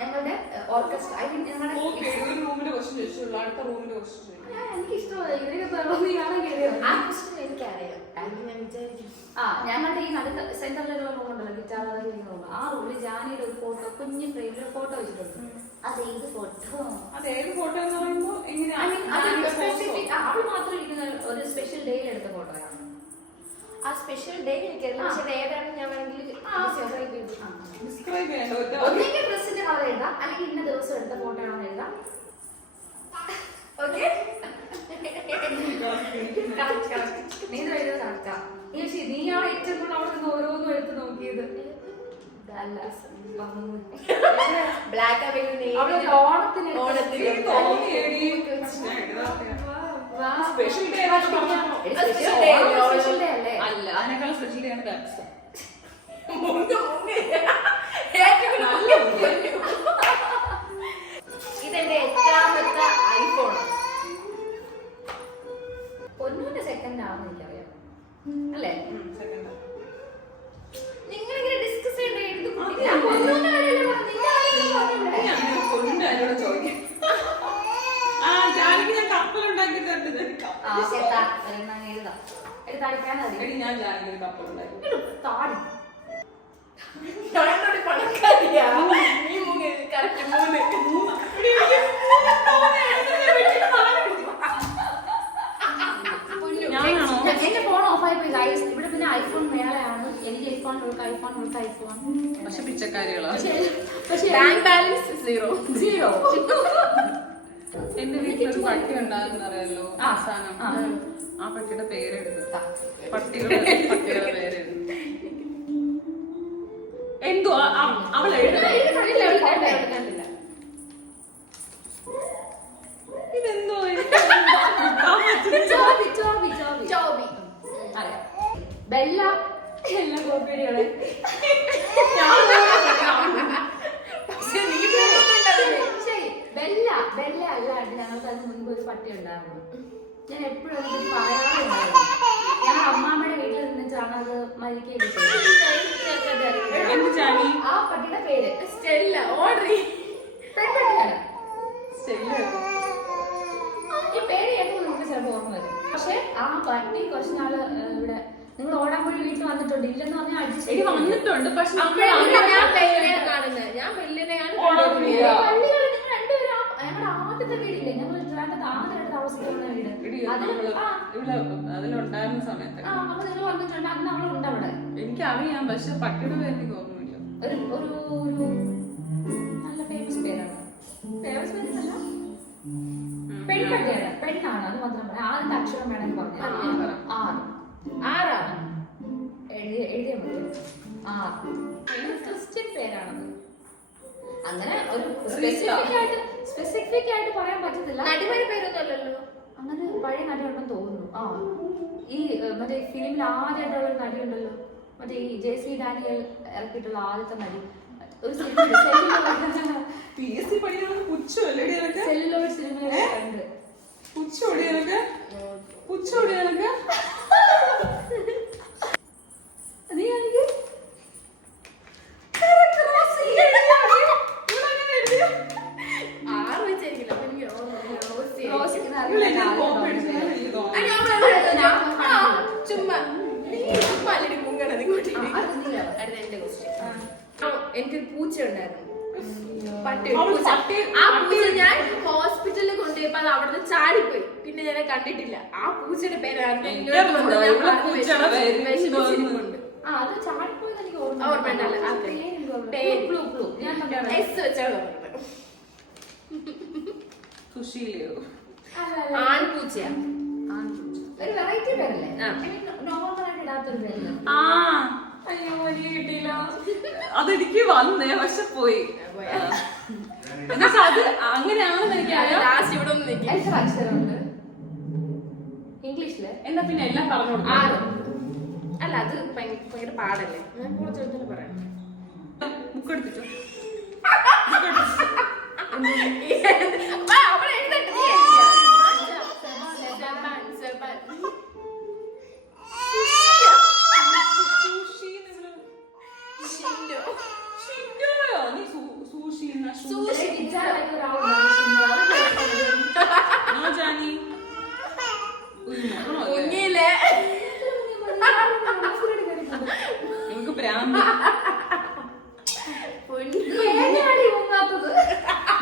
ഞങ്ങളുടെ ഓർക്കസ്ട്ര ഒരു റൂമിന്റെ ക്വസ്റ്റ്യൻ ചോദിച്ചുള്ളൂ, അടുത്ത റൂമിന്റെ ക്വസ്റ്റ്യൻ ചോദിച്ചു. എനിക്ക് ഇഷ്ടമല്ല ഇവരൊക്കെ പറഞ്ഞാണ് കേറിയത്. ആ ക്വസ്റ്റ്യൻ എനിക്കറിയാം. ഞാൻ വിചാരിക്കും ഞങ്ങളുടെ ഈ നടുക്ക് സെന്ററിലുള്ള റൂം ഉണ്ടല്ലോ, ഗിറ്റാർ റൂം. ആ റൂമിൽ ജാനിയുടെ ഒരു ഫോട്ടോ, കുഞ്ഞു ഫ്രെയിമിൽ ഒരു ഫോട്ടോ വെച്ചിട്ടുണ്ട്. അത് ഏത് ഫോട്ടോ? അത് ഏത് ഫോട്ടോ എന്ന് പറയുമ്പോ അവൾ മാത്രം ഇരിക്കുന്ന ഒരു സ്പെഷ്യൽ ഡേയിൽ എടുത്ത ഫോട്ടോയാണ്. ആ സ്പെഷ്യൽ ഡേ എനിക്കറിയില്ല, പക്ഷെ ഏതാണ് ഞാൻ വേണമെങ്കിൽ ഡിസ്ക്രൈബ് ചെയ്യേണ്ട ഒന്നെങ്കിൽ ഡ്രസ്സിന്റെ കളർ എഴുതാം, അല്ലെങ്കിൽ ഇന്ന ദിവസം എടുത്ത ഫോട്ടോ ആണെന്ന് എഴുതാം. ഓക്കെ. നീയാണ് ഏറ്റവും കൂടുതൽ അവിടെ നിന്ന് ഓരോന്നും എടുത്ത് നോക്കിയത്. ബ്ലാക്ക് അവളൊരു ഓണത്തിന് സ്പെഷ്യൽ ഡേ അല്ല, അതിനേക്കാൾ സ്പെഷ്യൽ ഡേ ആണ് ബാപ്സ്. ഇതെന്റെ എത്രാമത്തെ ഐഫോൺ? പൊന്നൂന്റെ സെക്കൻഡ് ആണെന്ന് എനിക്കറിയാം അല്ലേ? നിങ്ങളിങ്ങനെ ഡിസ്കസ് ചെയ്യണ്ടേ? പൊന്നിന്റെ കാര്യോട് ചോദിക്കാം. ജാനകി ഞാൻ കപ്പലുണ്ടാക്കി തരുന്നത്. എടി, ഞാൻ ജാനകി ഒരു കപ്പലുണ്ടാക്കി. പണക്കാരിയാ നീ? കറക്റ്റ് 3. എന്റെ ഫോൺ ഓഫായി പോയി ഗൈസ്. ഇവിടെ പിന്നെ ഐഫോൺ മേളയാണ്. എനിക്ക് ഐഫോൺ പക്ഷെ പിച്ചക്കാരികളാ. പക്ഷെ ബാങ്ക് ബാലൻസ് 0. എന്റെ വീട്ടിലൊരു പട്ടി ഉണ്ടാകുന്ന അറിയാലോ, അവസാനം. ആ പട്ടിയുടെ പേരെടുത്ത് പട്ടിയുടെ പേരെടുത്ത് എന്തോ അവൾ ഇതെന്തോ ചോബി. ബെല്ല എല്ലാ കോപ്പികളെ ശരി. ബെല്ല അല്ലാണ്ട് ഞങ്ങൾക്ക് അതിന് മുൻപ് ഒരു പട്ടി ഉണ്ടായിരുന്നു. ഞാൻ എപ്പോഴും എനിക്ക് പറയാറുണ്ടായിരുന്നു. ഞാൻ അമ്മാമ്മയുടെ വീട്ടിൽ നിന്നിട്ടാണ് അത് മരിക്കുകയൊക്കെ ചെയ്തത്. ആ പട്ടിയുടെ പേര് സ്റ്റെല്ല. ഓർഡറി പെൺപട്ടിയാണ്. സ്റ്റെല്ല. ഈ പേര് കേൾക്കുമ്പോൾ നമുക്ക് ചിലപ്പോൾ ഓർമ്മ വരും. പക്ഷെ ആ പട്ടി കുറച്ച് നാള് ഇവിടെ നിങ്ങൾ ഓടാൻപുഴ വീട്ടിൽ വന്നിട്ടുണ്ട്. ഇല്ലെന്ന് പറഞ്ഞാൽ അടിച്ചു വന്നിട്ടുണ്ട്. പക്ഷെ ഞാൻ പെല്ലിനെ കാണുന്നത്. ഞാൻ പെല്ലിനെയാണ് ഞങ്ങളുടെ ആദ്യത്തെ വീടില്ലേ, ഞങ്ങൾ ആദ്യമായിട്ട് താമസിക്കുന്ന വീട്. അതിലുണ്ടായിരുന്ന സമയത്ത് അപ്പൊ നിങ്ങൾ വന്നിട്ടുണ്ട്. അന്ന് നമ്മളുണ്ട് അവിടെ. എനിക്കറിയാം, പക്ഷെ പട്ടിയുടെ പേര് എനിക്ക് ഓർമ്മയില്ല. ഒരു നല്ല ഫേമസ് പേരാണ്. ഫേമസ് പേരല്ല, പെൺപട്ടിയാണ്. പെണ്ണാണ്, അത് മാത്രം പറയാം. ആദ്യത്തെ അക്ഷരം വേണമെങ്കിൽ പറഞ്ഞു. ആറാണ് എഴുതിയ മതി. ക്രിസ്ത്യൻ പേരാണത്. അങ്ങനെ ഒരു സ്പെസിഫിക് ആയിട്ട് പറയാൻ പറ്റത്തില്ല. നടിമാരുടെ പേരൊന്നും അല്ലല്ലോ. അങ്ങനെ പഴയ നടി ഉണ്ടെന്ന് തോന്നുന്നു. ഈ മറ്റേ ഫിലിമിൽ ആദ്യമായിട്ടുള്ള ഒരു നടി ഉണ്ടല്ലോ, മറ്റേ ഈ JC ഡാനിയൽ ഇറക്കിയിട്ടുള്ള ആദ്യത്തെ നടി. ഒരു സെല്ലുലോയിഡ് സിനിമയുണ്ട്. നീ എനിക്ക് ആറ് വെച്ചായിരിക്കില്ല. അപ്പൊ എനിക്ക് റോസിക്ക് എനിക്കൊരു പൂച്ച ഉണ്ടായിരുന്നു. പട്ടി അവള് പൂച്ച. പട്ടി- ആ പൂച്ച ഞാൻ ഹോസ്പിറ്റലിൽ കൊണ്ടുപോയപ്പോ അത് അവിടെ നിന്ന് ചാടിപ്പോയി. പിന്നെ ഞാൻ കണ്ടിട്ടില്ല. ആ പൂച്ചയുടെ പേരായിരുന്നു എനിക്കറിഞ്ഞൂടാ. ഇവിടെ പൂച്ചയുടെ പേര് വിഷമിച്ചിരിപ്പുണ്ട്. ആ, അത് ചാടിപ്പോയെന്ന് എനിക്ക് ഓർമ്മ ഓർമ്മയുണ്ടല്ലോ. ആ പേര്. Clue, clue. ഞാൻ കണ്ടു. എസ് വെച്ചാണ് പറഞ്ഞത്. സുശീലയോ? ആൺപൂച്ചയാ. ഒരു വെറൈറ്റി പേരല്ലേ? ആ. നോർമൽ ആയിട്ട് ഇടാത്തൊരു പേരല്ലേ? ആ അയ്യോ, എനിക്ക് കിട്ടിയില്ല. അതെനിക്ക് വന്നേ പക്ഷെ പോയി. പോയാ? എന്നുവെച്ചാ അത് അങ്ങനെയാണെന്ന് എനിക്കറിയാം. ലാസ്റ്റ് ഇവിടെ ഒന്ന് നിൽക്കും. എത്ര അക്ഷരമുണ്ട് ഇംഗ്ലീഷില്? എന്നാ പിന്നെ എല്ലാം പറഞ്ഞു കൊടുക്കാം. 6. അല്ല അത് ഭയങ്കര പാടല്ലേ. ഞാൻ കുറച്ച് എടുത്തിട്ട് പറയാം. ബുക്കെടുത്തിട്ടോ? അവിടെ എഴുതട്ടെ. നീ എഴുതിയോ? സെബാൻ, സെബാൻ. ഷിൻഡോ. ഷിൻഡോയോ? നീ സൂഷി എന്നാ സൂഷി. വിചാരമായിട്ട് ഒരാളുണ്ടാവും. ആ ജാനി. ഒരു മുഖമോ അല്ലേ? കുഞ്ഞിലെ എനിക്ക് ഭ്രാന്ത്. പേരാടി മുങ്ങാത്തത്.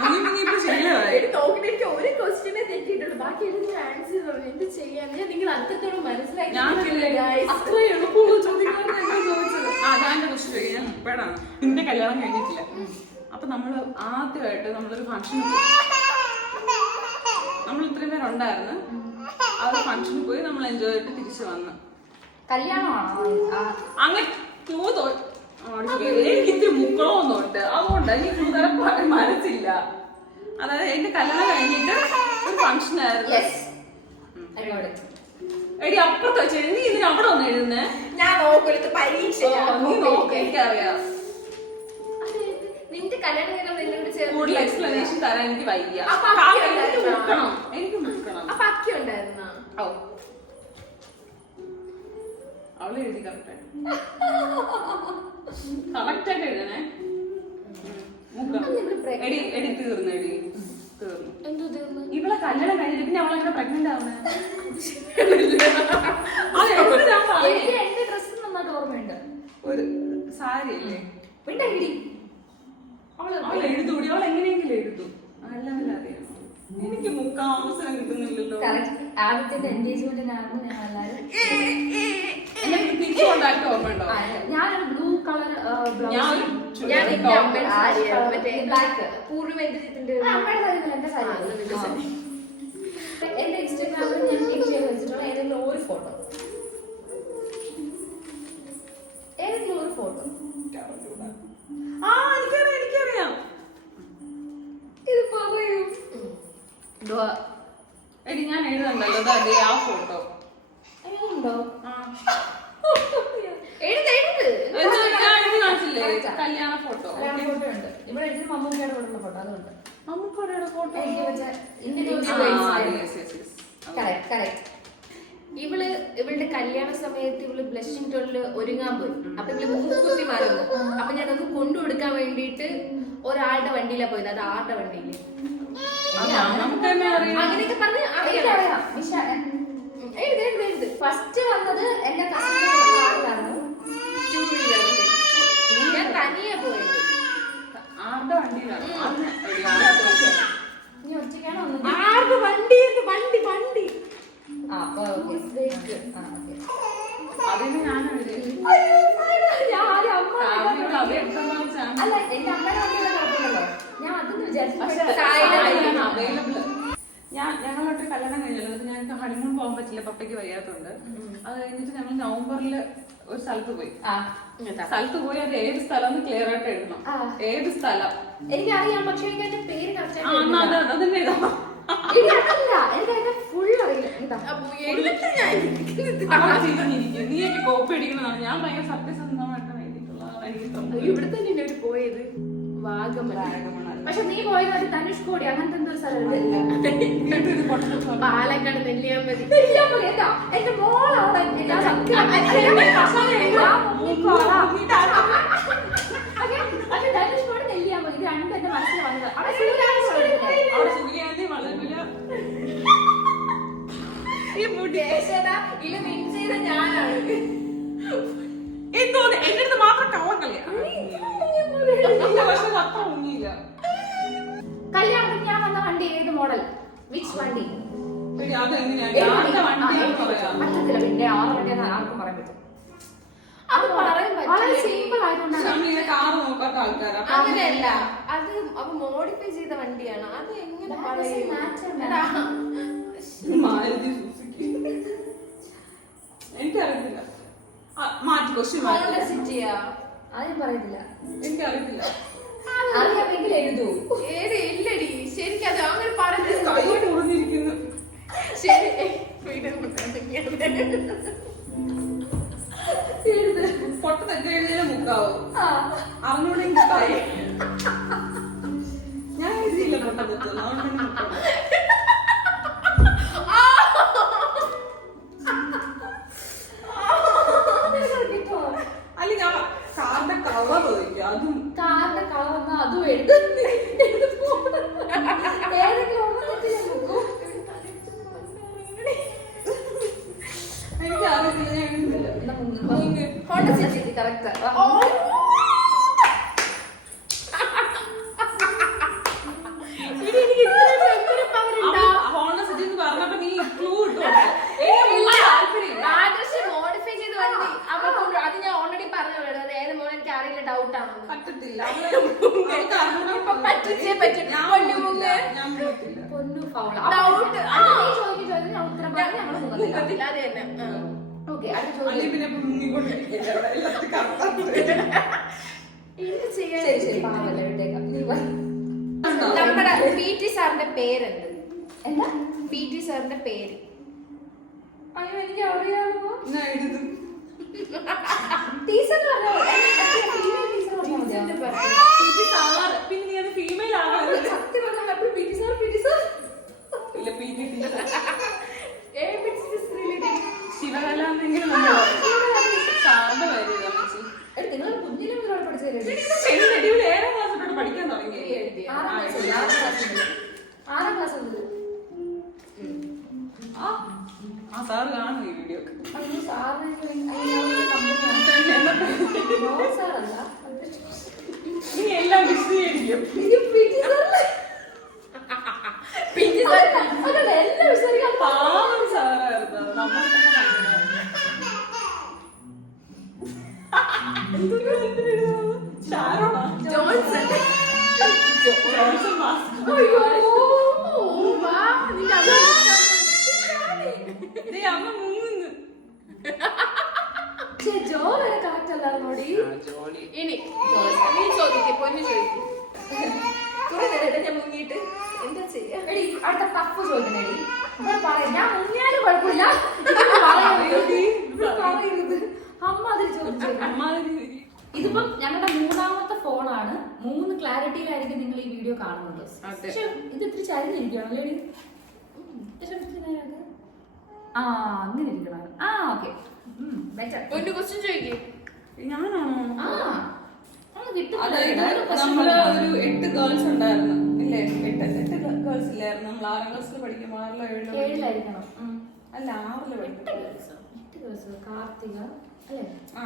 നീ ഇപ്പൊ ശരിയായി. നോക്കിട്ട് എനിക്ക് ഒരു ക്വസ്റ്റിനെ തെറ്റിയിട്ടുള്ളൂ. ബാക്കി എല്ലാം ആൻസർ പറഞ്ഞു. എന്ത് ചെയ്യാൻ? ഞാൻ നിങ്ങൾ അർത്ഥത്തോട് മനസ്സിലാക്കി. ഞാൻ അത്ര എളുപ്പമുള്ള ചോദിക്കാണ് ചോദിച്ചത്. ആ ഞാൻ എന്റെ ക്വസ്റ്റ്യൻ ചോദിക്കാം. ഞാൻ ഇപ്പോഴാണ് നിന്റെ കല്യാണം കഴിഞ്ഞിട്ടില്ല. അപ്പൊ നമ്മള് ആദ്യമായിട്ട് നമ്മളൊരു ഫംഗ്ഷന് പോയി. നമ്മൾ ഇത്രയും പേരുണ്ടായിരുന്നു. ആ ഒരു ഫംഗ്ഷന് പോയി നമ്മൾ എൻജോയ് ചെയ്തിട്ട് തിരിച്ചു വന്ന്. കല്യാണമാണോ? അങ്ങനെ എനിക്ക് ഇത്തിരി മുക്കളമൊന്നുണ്ട്. അതുകൊണ്ട് എനിക്ക് കൂടുതൽ മനസ്സില്ല. അതായത് എന്റെ കല്യാണം കഴിഞ്ഞിട്ട് ഒരു ഫംഗ്ഷൻ ആയിരുന്നു. എടി അപ്പുറത്ത് വെച്ച് നീ ഇതിന് അവിടെ ഒന്ന് എഴുതുന്നേ. ഞാൻ നോക്കരുത് പരീക്ഷ. നീ നോക്ക്, എനിക്കറിയാം. നിന്റെ കല്യാണം കഴിഞ്ഞാൽ നിന്നോട് കൂടുതൽ എക്സ്പ്ലനേഷൻ തരാൻ എനിക്ക് വയ്യ. അപ്പൊ എനിക്ക് മുക്കണം. അപ്പൊ അക്കി ഉണ്ടായിരുന്നോ? ഓ അവള് എഴുതി കറക്റ്റായിട്ട് കറക്റ്റായിട്ട് എഴുതണേ. എടി എടി തീർന്നു. എടി തീർന്നു. എന്തോ തീർന്നു. ഇവളെ കല്യാണം കഴിഞ്ഞിട്ട് പിന്നെ അവളെങ്ങനെ പ്രഗ്നന്റ് ആവുന്നേ? ഞാൻ പറഞ്ഞു. എനിക്ക് എന്റെ ഡ്രസ് നന്നായിട്ട് ഓർമ്മയുണ്ട്. ഒരു സാരി അല്ലേ മിണ്ടായിരി. അവൾ എഴുതൂടി. അവൾ എങ്ങനെയെങ്കിലും എഴുതും. അല്ലാതെ അറിയാം. എനിക്ക് മുക്കാൻ അവസരം കിട്ടുന്നില്ലല്ലോ. ആദ്യത്തെ എൻഗേജ്മെന്റിനായിരുന്നു ഞാൻ എല്ലാവരും. എന്നെ തിരിച്ചു കൊണ്ടാക്കി ഓർമ്മയുണ്ടോ? ഞാനൊരു ബ്ലൂ കളർ ഞാൻ ഞാൻ നിന്റെ അമ്മയുടെ സാരിയാണ്. മറ്റേ ബ്ലാക്ക്. പൂർവ്വത്തിന്റെ അമ്മയുടെ സാരി എന്റെ സാരി. എന്റെ ഇൻസ്റ്റാഗ്രാമിൽ ഞാൻ ടിക്ക് ചെയ്ത് വെച്ചിട്ടുള്ള ഏതെങ്കിലും ഒരു ഫോട്ടോ. ഏതെങ്കിലും ഒരു ഫോട്ടോ. ആ എനിക്കറിയാം. ഇത് പറയൂ. എടി ഞാൻ എഴുതണ്ടല്ലോ. അതെ ആ ഫോട്ടോ. എങ്ങനെയുണ്ടോ? ഞാൻ എഴുതി കാണിച്ചില്ലേ കല്യാണ ഫോട്ടോ. ഫോട്ടോ ഉണ്ട് ഇവിടെ. എഴുതി മമ്മൂക്കയുടെ കൂടെ ഫോട്ടോ. അതുകൊണ്ട് അമ്മൂക്കോടെ ഫോട്ടോ. എനിക്ക് വെച്ച കറക്റ്റ് കറക്റ്റ്. ഇവളുടെ കല്യാണ സമയത്ത് ഇവള് ബ്ലഷിംഗ് ടോണില് ഒരുങ്ങാൻ പോയി. അപ്പൊ ഇവള് മൂക്കുത്തി മറന്നു. അപ്പൊ ഞാൻ അത് കൊണ്ടുകൊടുക്കാൻ വേണ്ടിട്ട് ഒരാളുടെ വണ്ടിയിലാ പോയത്. അത് ആരുടെ വണ്ടിയില് നമുക്ക് തന്നെ അറിയാം. അങ്ങനെയൊക്കെ പറഞ്ഞ് അറിയാം. എഴുത്. ഫസ്റ്റ് വന്നത് എന്റെ കസിനായിരുന്നു. ഞാൻ തനിയെ പോയത്. ആരുടെ വണ്ടിയിലാണ്? നീ ഒറ്റയ്ക്കാണോ ഒന്നും? ആരുടെ വണ്ടി വണ്ടി ആ അപ്പൊ ഓക്കെ. അതിന് ഞാൻ എഴുതി. ഞാൻ ആരും അമ്മ അത് എടുത്തെന്ന് വെച്ചാൽ അല്ല എന്റെ അമ്മയുടെ വണ്ടിയുള്ള കുഴപ്പമില്ലല്ലോ. ഞാൻ അതൊന്നും വിചാരിച്ചു. അവൈലബിൾ. ഞങ്ങളോട്ട് കല്യാണം കഴിഞ്ഞല്ലോ. ഞങ്ങൾക്ക് ഹണിമൂൺ പോകാൻ പറ്റില്ല. പപ്പയ്ക്ക് വയ്യാത്തതുണ്ട്. അത് കഴിഞ്ഞിട്ട് ഞങ്ങൾ നവംബറിൽ ഒരു സ്ഥലത്ത് പോയി. അത് ഏത് സ്ഥലം ക്ലിയർ ആയിട്ട് എഴുതണം. ഏത് സ്ഥലം എനിക്കറിയാം. പക്ഷെ എനിക്ക് അതിന്റെ പേര് കറക്റ്റ് അതന്നെ എഴുതാം. എനിക്ക് ഫുൾ അറിയില്ല. നീയൊക്കെ കോപ്പി അടിക്കുന്നതാണ്. ഞാൻ ഭയങ്കര സത്യസന്ധമായിട്ട് എഴുതിയിട്ടുള്ളതാണ്. എനിക്ക് ഇവിടെ തന്നെ പോയത് വാഗമൺ. പക്ഷെ നീ പോയത് ധനുഷ്കോടി അങ്ങനത്തെ എന്തോ സ്ഥലം. പാലക്കാട് നെല്ലിയാമ്പതി. എന്റെ മോളവിടെ ധനുഷ്കോടി നെല്ലിയാമ്പതി. ഇത് രണ്ടും എന്റെ മനസ്സിൽ വന്നത്. അവിടെ സൂര്യാന്തി വളരില്ല. ഈ ഇത് മിൻ ചെയ്ത ഞാനാണ്. എന്തോ എന്റെ അടുത്ത് മാത്രം കള്ളം കളിയാ. അത്ര മുങ്ങിയില്ല. കല്യാണത്തിന് ഞാൻ വന്ന വണ്ടി ഏത് മോഡൽ? വിച്ച് വണ്ടി? എടി, അതെങ്ങനെയാ? ഞാന്റെ വണ്ടിയാണെന്ന് പറയാം. പറ്റത്തില്ല, പിന്നെ 6 വണ്ടിയെന്ന് ആർക്കും പറയാൻ പറ്റും. അത് പറയാൻ പറ്റില്ല. വളരെ സിമ്പിൾ ആയതുകൊണ്ടാണ്. നമ്മളിങ്ങനെ കാറ് നോക്കാത്ത ആൾക്കാരാ. അങ്ങനെയല്ല, അത് അപ്പൊ മോഡിഫൈ ചെയ്ത വണ്ടിയാണ്. അത് എങ്ങനെ പറയും? മാരുതി സുസുക്കി. എനിക്കറിയത്തില്ല. മാറ്റി ക്വസ്റ്റ്യൻ ഹോണ്ട സിറ്റിയാ? ആരും പറയുന്നില്ല. എനിക്കറിയത്തില്ല. അറിയാമെങ്കിൽ എഴുതൂ. ഏത് ഇല്ലടി, ശരിക്കും അത് അങ്ങനെ പറഞ്ഞത് കൈ മുറിഞ്ഞിരിക്കുന്നു. ശരി. പൊട്ട തെറ്റെഴുതിയാലും മുക്കാവും. അവനോട് മുക്കായി. ഞാൻ എഴുതിയില്ല പൊട്ട തെറ്റൊന്നും. അവനോട് മുക്കാവും. അല്ലെങ്കിൽ ആ കാറിന്റെ കവർ ചോദിക്കും. അതും കാറിന്റെ കളർ വന്നാ അതും എഴുതും. ഏതെങ്കിലും ഒന്നും തെറ്റില്ല നോക്കൂ. എനിക്ക് അറിയത്തില്ല. ഞാൻ എഴുതുന്നില്ല. Honda city correct. Honda city എന്ന് പറഞ്ഞപ്പോ നീ ക്ലൂ ഇട്ടു. മോഡിഫൈ ചെയ്ത വണ്ടി അപ്പൊ അത് ഞാൻ ഓൾറെഡി പറഞ്ഞു. അത് ഏത് മോഡൽ എനിക്ക് അറിയില്ല, ഡൗട്ട് ആണ്. പറ്റത്തില്ല. ഇപ്പൊ പറ്റിച്ചേ പറ്റും. ഞാൻ മുന്നേ ഞാൻ പോകത്തില്ല. പൊന്നു ഫൗള. ഡൗട്ട് ചോദിക്കും ഞാൻ ഉത്തരം പറഞ്ഞു. ഞങ്ങൾ മുങ്ങത്തില്ല. മുഖത്തില്ല, അത് തന്നെ. ഓക്കെ, അടുത്ത അല്ലെങ്കിൽ ചോദ്യം. പിന്നെ മുങ്ങിക്കൊണ്ടിരിക്കില്ല. അവിടെ എല്ലാത്തിനും കറക്റ്റ്. എന്ത് ചെയ്യാൻ? ശരി ശരി, പാവല്ല, വിട്ടേക്കാം. നീ പറ. നമ്മുടെ PT സാറിന്റെ പേരെന്ത്? എന്താ? PT സാറിന്റെ പേര്? അയ്യോ, എനിക്ക് അറിയാമോ? ഞാൻ എഴുതും. ടീച്ചർ പറഞ്ഞോ. ടീച്ചർ പറഞ്ഞോ. PT sir. പിന്നെ നീ അത് ഫീമെയിൽ ആകാതെ. സത്യം പറഞ്ഞാൽ PT സാർ, PT സാർ. ഇല്ല, PT ടീച്ചർ. റിലേറ്റഡ്. ശിവകലാന്നെങ്കിലും സാറിന്റെ പേര് നിങ്ങൾ കുഞ്ഞിലെ മുതൽ പഠിച്ചതല്ലേ? ഏഴാം ക്ലാസ് തൊട്ട് പഠിക്കാൻ തുടങ്ങി. 6ാം ക്ലാസ് മുതൽ. ആ സാറ് കാണും ഈ വീഡിയോ. അയ്യോ, സാറിനെ കമ്പനിയാണ്. സാറല്ല, നീ എല്ലാം വിശദീകരിക്കും. എല്ലാം വിശ്വസിക്കാൻ പാവം സാറായിരുന്നു. ജോൺസൺ. Johnson master. ദേ, അമ്മ മുങ്ങുന്നു. ജോ വരെ കറക്റ്റ് അല്ലായിരുന്നോടി. ജോളി. ഇനി നീ ചോദിക്കും, പൊന്നു ചോദിക്കും. കുറെ നേരം ഞാൻ മുങ്ങിയിട്ട് എന്താ ചെയ്യാ? എടി, അടുത്ത ടഫ് ചോദിക്കണേടി. ഇവിടെ പറയാം, ഞാൻ മുങ്ങിയാലും കുഴപ്പമില്ല. പറയരുത്. അമ്മ അതിൽ ചോദിച്ചു. അമ്മാതിരി ഇതിപ്പം ഞങ്ങളുടെ 3ാമത്തെ ഫോണാണ്. 3 ക്ലാരിറ്റിയിലായിരിക്കും നിങ്ങൾ ഈ വീഡിയോ കാണുന്നത്. അതെ. പക്ഷെ ഇത് ഇത്തിരി ചരിഞ്ഞിരിക്കുകയാണല്ലോ. ആ, അങ്ങനെ ഇരിക്കണം. ആ, ഓക്കെ, ബെറ്റർ. പൊന്നു ക്വസ്റ്റ്യൻ ചോദിക്കും. ഞാനാണോ? ആ, അതായത് നമ്മള് ഒരു 8 ഗേൾസ് ഉണ്ടായിരുന്നു ഇല്ലേ? 8 ഗേൾസ് ഇല്ലായിരുന്നു. നമ്മൾ 6ാം ക്ലാസ്സിൽ പഠിക്കുമ്പോൾ 6ലോ 7ലോ 7ലായിരിക്കണം. അല്ല 6ല് പഠിക്കും. 8 ദിവസം കാർത്തിക അല്ലേ? ആ,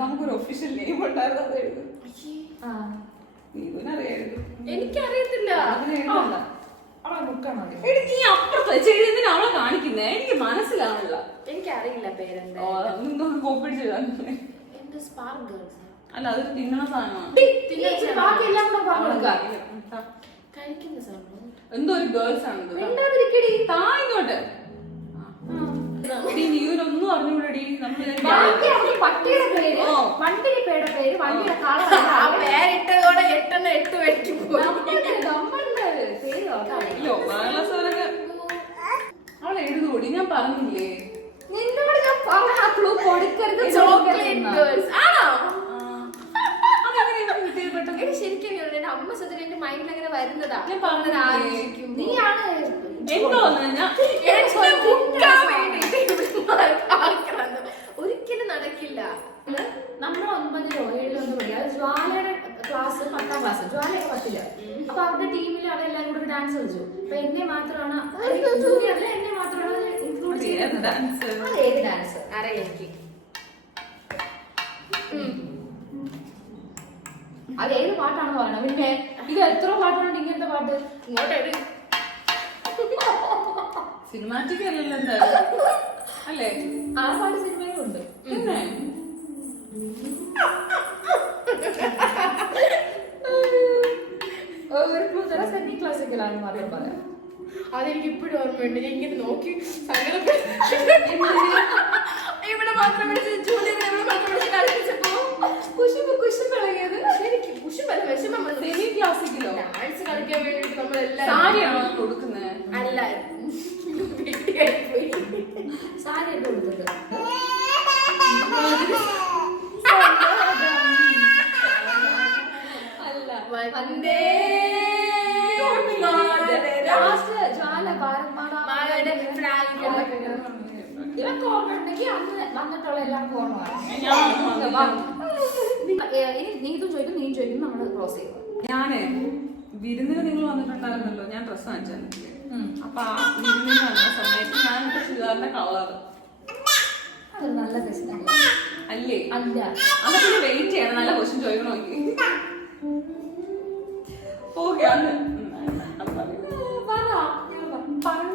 നമുക്കൊരു ഒഫീഷ്യൽ നെയിം ഉണ്ടായിരുന്നു. അത് എഴുതും. ആ, നീവിനറിയാം എഴുതും. എനിക്കറിയത്തില്ല. അതിന് എഴുതണ്ട. അവിടെ ബുക്കാണോ? എടി, നീ അപ്പുറത്ത് ചെയ്തതിന് അവളെ കാണിക്കുന്നേ. എനിക്ക് മനസ്സിലാവില്ല. എനിക്കറിയില്ല പേരെന്താ. കോപ്പിടിച്ച് എന്റെ സ്പാർക്ക് ഗേൾസ്. അല്ല, അതൊരു തിന്നണ സാധനമാണ്. ബാക്കി എല്ലാം കൂടെ പറഞ്ഞു കൊടുക്കാം. കഴിക്കുന്ന സാധനം. എന്തോ ഒരു ഗേൾസ് ആണിത്. മിണ്ടാതിരിക്കടി. താ ഇങ്ങോട്ട്. നീയൊന്നും അറിഞ്ഞൂടടി. ബാക്കി അവർക്ക് പട്ടിയുടെ പേര്, വണ്ടിയുടെ പേര്, വണ്ടിയുടെ കളർ, ആ പേരിട്ടതോടെ 8 വെട്ടി പോയി. നമ്മളുടെ പേര് അവളെ എഴുതൂടി. ഞാൻ പറഞ്ഞില്ലേ നിന്നോട് ഞാൻ പറഞ്ഞ ആ ക്ലൂ കൊടുക്കരുത്. ചോക്ലേറ്റ് ഗേൾസ് ആണോ? അതെങ്ങനെ എനിക്ക് കിട്ടിയത് പെട്ടെന്ന്? എടി ശരിക്കും എന്റെ അമ്മ സത്യം എന്റെ മൈൻഡിൽ അങ്ങനെ വരുന്നതാ. ഞാൻ പറഞ്ഞത് ആലോചിക്കും. നീയാണ് എന്തോന്ന് ഞാൻ ഒരിക്കലും നടക്കില്ല. നമ്മൾ 9ലോ 7ലോ ഒന്നും പഠിക്കുക. അത് ജ്വാലയുടെ ക്ലാസ് 10ാം ക്ലാസ്. ജ്വാലയൊക്കെ 10ല്. അപ്പൊ അവരുടെ ടീമിൽ അവരെല്ലാം കൂടെ ഒരു ഡാൻസ് കളിച്ചു. അപ്പൊ എന്നെ മാത്രമാണ് ജൂനിയറിൽ എന്നെ മാത്രമാണ് ഇൻക്ലൂഡ് ചെയ്തത്. അത് ഏത് ഡാൻസ്? അറിയാം എനിക്ക്. അത് ഏത് പാട്ടാണെന്ന് പറയണം. പിന്നെ ഇത് എത്ര പാട്ടുണ്ട് ഇങ്ങനത്തെ പാട്ട്? ഇങ്ങോട്ട് സിനിമാറ്റിക് അല്ലല്ലോ എന്തായാലും അല്ലേ? ആ പാട്ട് സിനിമയിലും ഉണ്ട്. പിന്നെ ഒരു സെമി ക്ലാസിക്കലാണ് പറയാൻ പറയാം. അതെനിക്ക് ഇപ്പോഴും ഓർമ്മയുണ്ട്. ഞാൻ ഇങ്ങനെ നോക്കി ഇവിടെ മാത്രം ശരിക്കും കുശുമല്ല വിഷമം. സെമി ക്ലാസിക്കലോ ഡാൻസ് കളിക്കാൻ വേണ്ടിട്ട് നമ്മളെല്ലാം സാരിയാണോ കൊടുക്കുന്നത്? അല്ല സാരി ഒക്കെ കൊടുത്തത് വന്ദേ ഇവർക്ക് ഓർമ്മ ഉണ്ടെങ്കിൽ അന്ന് വന്നിട്ടുള്ള എല്ലാവർക്കും ഓർമ്മയാണ്. ഇനി നീതും ചോദിക്കും, നീ ചോദിക്കും, നമ്മൾ ക്രോസ് ചെയ്യും. ഞാനേ വിരുന്നിന് നിങ്ങൾ വന്നിട്ടുണ്ടായിരുന്നല്ലോ, ഞാൻ ഡ്രസ് വാങ്ങിച്ചില്ലേ. അപ്പൊ ആ വിരുന്നിന് വന്ന സമയത്ത് ഞാൻ ചുരിദാറിന്റെ കളർ അതൊരു നല്ല പ്രശ്നം അല്ലേ? അല്ല. അതൊക്കെ വെയിറ്റ് ചെയ്യണം. നല്ല ക്വസ്റ്റ്യൻ ചോദിക്കണോ? ഓക്കെ അന്ന് പറഞ്ഞു.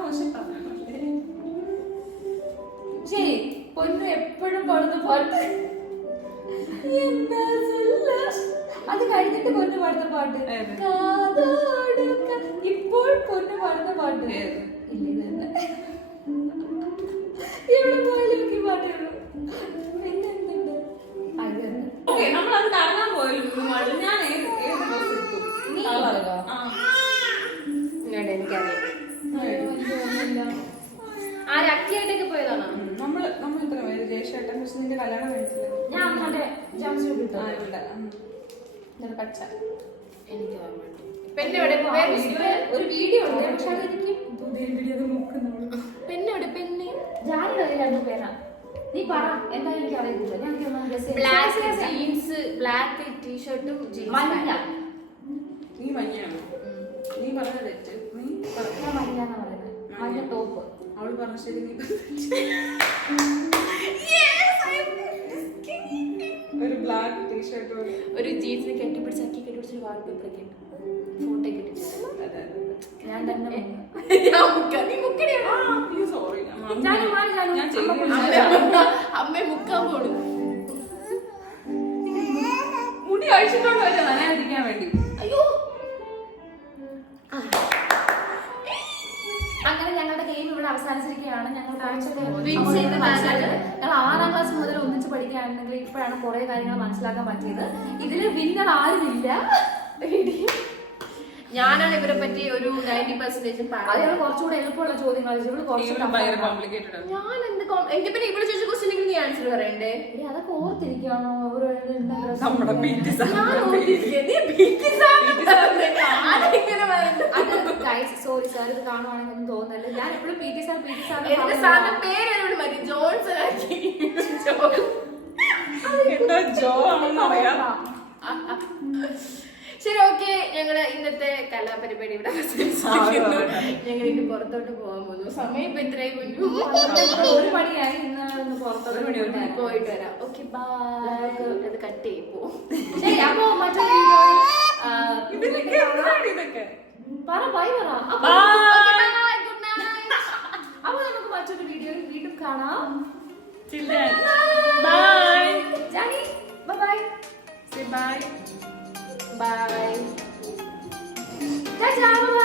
പക്ഷെ ശരി, പൊന്നു എപ്പോഴും പാടുന്ന പാട്ട് എന്താ ചൊല്ല? അത് കഴിഞ്ഞിട്ട് പൊന്നു പാടുന്ന പാട്ട് ഇപ്പോൾ പൊന്നു പാടുന്ന പാട്ട് ഇവിടെ പോയാലും ഈ പാട്ടേ ഉള്ളൂ. പിന്നെ എന്തുണ്ട്? നമ്മളത് കറങ്ങാൻ പോയല്ലോ. ഞാൻ ഏത് ഡ്രസ് എടുത്തു? എനിക്കറിയാം. ആരക്കിയായിട്ടൊക്കെ പോയതാണോ? നമ്മൾ ഇത്ര പേര് ജയശേട്ടൻ കൃഷ്ണന്റെ കല്യാണം കഴിച്ചില്ല. ഞാൻ മറ്റേ ജംസ് ഇവിടെ പച്ച എനിക്ക് ഓർമ്മയുണ്ട്. പെണ്ണെവിടെ? ഒരു വീഡിയോ ഉണ്ട്, പക്ഷെ അതെനിക്ക് പെണ്ണെവിടെ? പെണ്ണ് ജാനിയുടെ രണ്ടു പേരാ. നീ പറ, എന്തായാലും എനിക്ക് അറിയത്തില്ല. ഞാൻ ബ്ലാക്ക് ജീൻസ്, ബ്ലാക്ക് ടീഷർട്ടും മഞ്ഞ. നീ മഞ്ഞയാണോ? നീ പറഞ്ഞ തെറ്റ്. നീ ഞാൻ മഞ്ഞാന്നാ പറയുന്നത്. മഞ്ഞ ടോപ്പ്. അവള് പറഞ്ഞ ശരി. നീ ഒരു ബ്ലാക്ക് ടീഷർട്ട്, ഒരു ജീൻസിന് കെട്ടിപ്പിടിച്ച് അക്കി കെട്ടിപ്പിടിച്ച് വാൾപേപ്പർ ഒക്കെ ഫോട്ടോ ഒക്കെ ഇട്ടിട്ട് ഞാൻ തന്നെ സോറി അമ്മ മുക്കാൻ പോണു. മുടി അഴിച്ചിട്ടുണ്ടോ നനയാതിരിക്കാൻ വേണ്ടി? അയ്യോ, അങ്ങനെ ഞങ്ങളുടെ ഗെയിം ഇവിടെ അവസാനിച്ചിരിക്കുകയാണ്. ഞങ്ങൾ Win ചെയ്ത ഞങ്ങൾ 6ാം ക്ലാസ് മുതൽ ഒന്നിച്ച് പഠിക്കുകയാണെങ്കിൽ ഇപ്പോഴാണ് കുറെ കാര്യങ്ങൾ മനസ്സിലാക്കാൻ പറ്റിയത്. ഇതില് വിന്നർ ആരുമില്ല. ഞാനാണ് ഇവരെ പറ്റി ഒരു 90% അത് കുറച്ചുകൂടെ എളുപ്പമുള്ള ചോദ്യങ്ങൾ. ഇവള് കുറച്ചുകൂടെ കോംപ്ലിക്കേറ്റഡ്. ഞാൻ എന്ത് എന്റെ പിന്നെ ഇവിടെ ചോദിച്ച ക്വസ്റ്റ്യൻ നീ ആൻസർ പറയണ്ടേ? അതൊക്കെ ഓർത്തിരിക്കുകയാണോ? നമ്മുടെ PT സോറി സാർ, ഇത് കാണുവാണെങ്കിൽ ഒന്നും തോന്നല്ല. ഞാൻ എപ്പോഴും PT സാർ എന്റെ സാറിന്റെ പേര് മതി, ജോൺസൺ ആക്കി. എന്താ ജോ ആണെന്ന് അറിയാം. ശരി, ഓക്കെ. ഞങ്ങള് ഇന്നത്തെ കലാപരിപാടി ഇവിടെ അവസാനിച്ചിരിക്കുന്നു. ഞങ്ങൾ ഇനി പുറത്തോട്ട് പോകാൻ പോകുന്നു. സമയം ഇപ്പൊ ഇത്രയും കുഞ്ഞു. 1 മണിയായി. ഇന്ന് പുറത്തോട്ട് പോയിട്ട് വരാം. Okay, bye. അത് കട്ട് ചെയ്യപ്പോ. ശരി, അപ്പൊ മറ്റൊരു ഇതൊക്കെ പറ, ബൈ പറ. Good night. അപ്പൊ നമുക്ക് മറ്റൊരു വീഡിയോയിൽ വീണ്ടും കാണാം. Bye. Jani, bye. Say bye. Bye. Ciao, ciao.